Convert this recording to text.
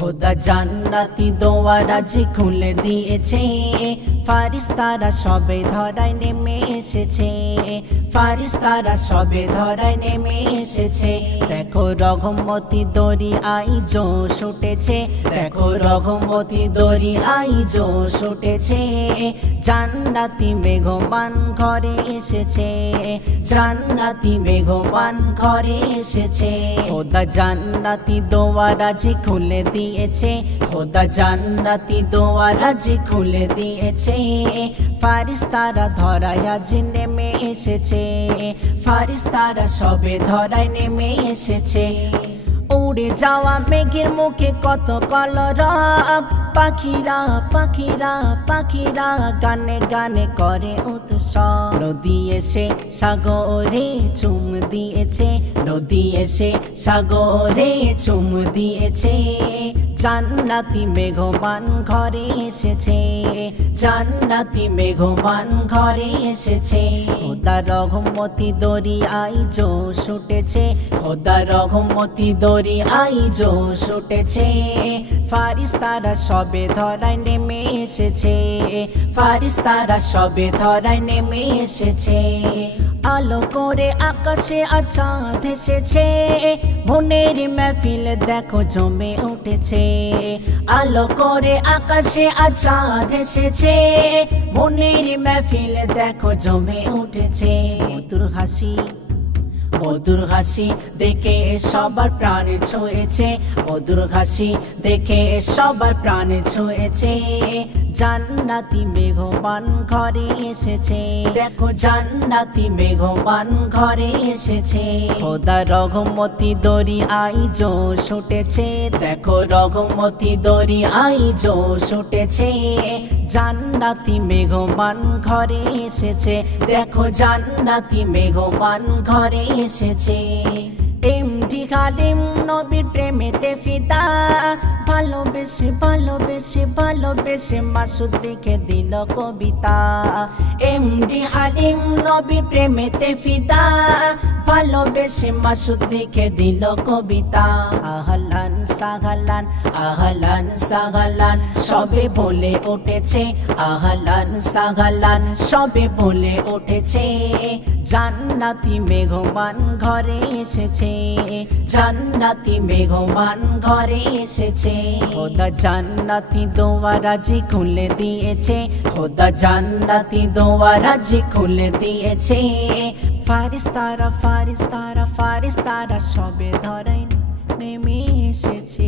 খোদা জান্নাতি দোয়ারাজি খুলে দিয়েছে, ফারিস্তারা সবে ধরায় নেমে এসেছে, ফারিস্তারা সবে ধরায় নেমে এসেছে। দেখো রহমতি দড়ি আইজো ছুটেছে, দেখো রহমতি দড়ি আইজো ছুটেছে। জান্নাতি মেঘমান ঘরে এসেছে, জান্নাতি মেঘমান ঘরে এসেছে। খোদা জান্নাতি দোয়ারাজি খুলে দিয়েছে, খোদা জান্নাতি দোয়ারাজি খুলে দিয়েছে। ফারিস্তারা ধরায় আজ নেমে এসেছে, ফারিস্তারা সবে ধরায় নেমে এসেছে। উড়ে যাওয়া মেঘের মুখে কত কলরব, পাখিরা পাখিরা পাখিরা গানে গানে করে উৎসব। নদী এসে সাগরে চুম দিয়েছে, নদী এসে সাগরে চুম দিয়েছে। জান্নাতি মেঘমান ঘরে এসেছে, জান্নাতি মেঘমান ঘরে এসেছে। খোদা রহমতি দড়ি আইজো ছুটেছে, খোদা রহমতি দড়ি আইজো ছুটেছে। ফারিস্তারা সবে ধরায় নেমে এসেছে, ফারিস্তারা সবে ধরায় নেমে এসেছে। আলো করে আকাশে চাঁদ এসেছে, মনের মেহফিল দেখো জমে উঠেছে। আলো করে আকাশে চাঁদ এসেছে, মনের মেহফিল দেখো জমে উঠেছে। মধুর হাসি, মধুর হাসি দেখে সবার প্রাণে ছুঁয়েছে, মধুর হাসি দেখে সবার প্রাণে ছুঁয়েছে। জান্নাতি মেঘমান ঘরে এসেছে, দেখো জান্নাতি মেঘমান ঘরে এসেছে। খোদা রহমতি দড়ি আইজো ছুটেছে, দেখো রহমতি দড়ি আইজো ছুটেছে। জান্নাতি মেঘমান ঘরে এসেছে, দেখো জান্নাতি মেঘমান ঘরে এসেছে। এমডি খালিম নবীর প্রেমেতে ফিদা, ভালোবেসে ভালোবেসে ভালোবেসে মাসুদ লিখে দিল কবিতা। এমডি হালিম নবীর প্রেমেতে ফিদা, ভালোবেসে মাসুদ লিখে দিল কবিতা। আহলান সাহলান আহলান সাহলান সবে বলে উঠেছে, আহলান সাহলান সবে বলে উঠেছে। জান্নাতি মেঘমান ঘরে এসেছে, জান্নাতি মেঘমান ঘরে এসেছে। খোদা জান্নাতি দোয়ারাজি খুলে দিয়েছে, খোদা জান্নাতি দোয়ারাজি খুলে দিয়েছে। ফারিস্তারা ফারিস্তারা ফারিস্তারা সবে ধরায় নেমে এসেছে।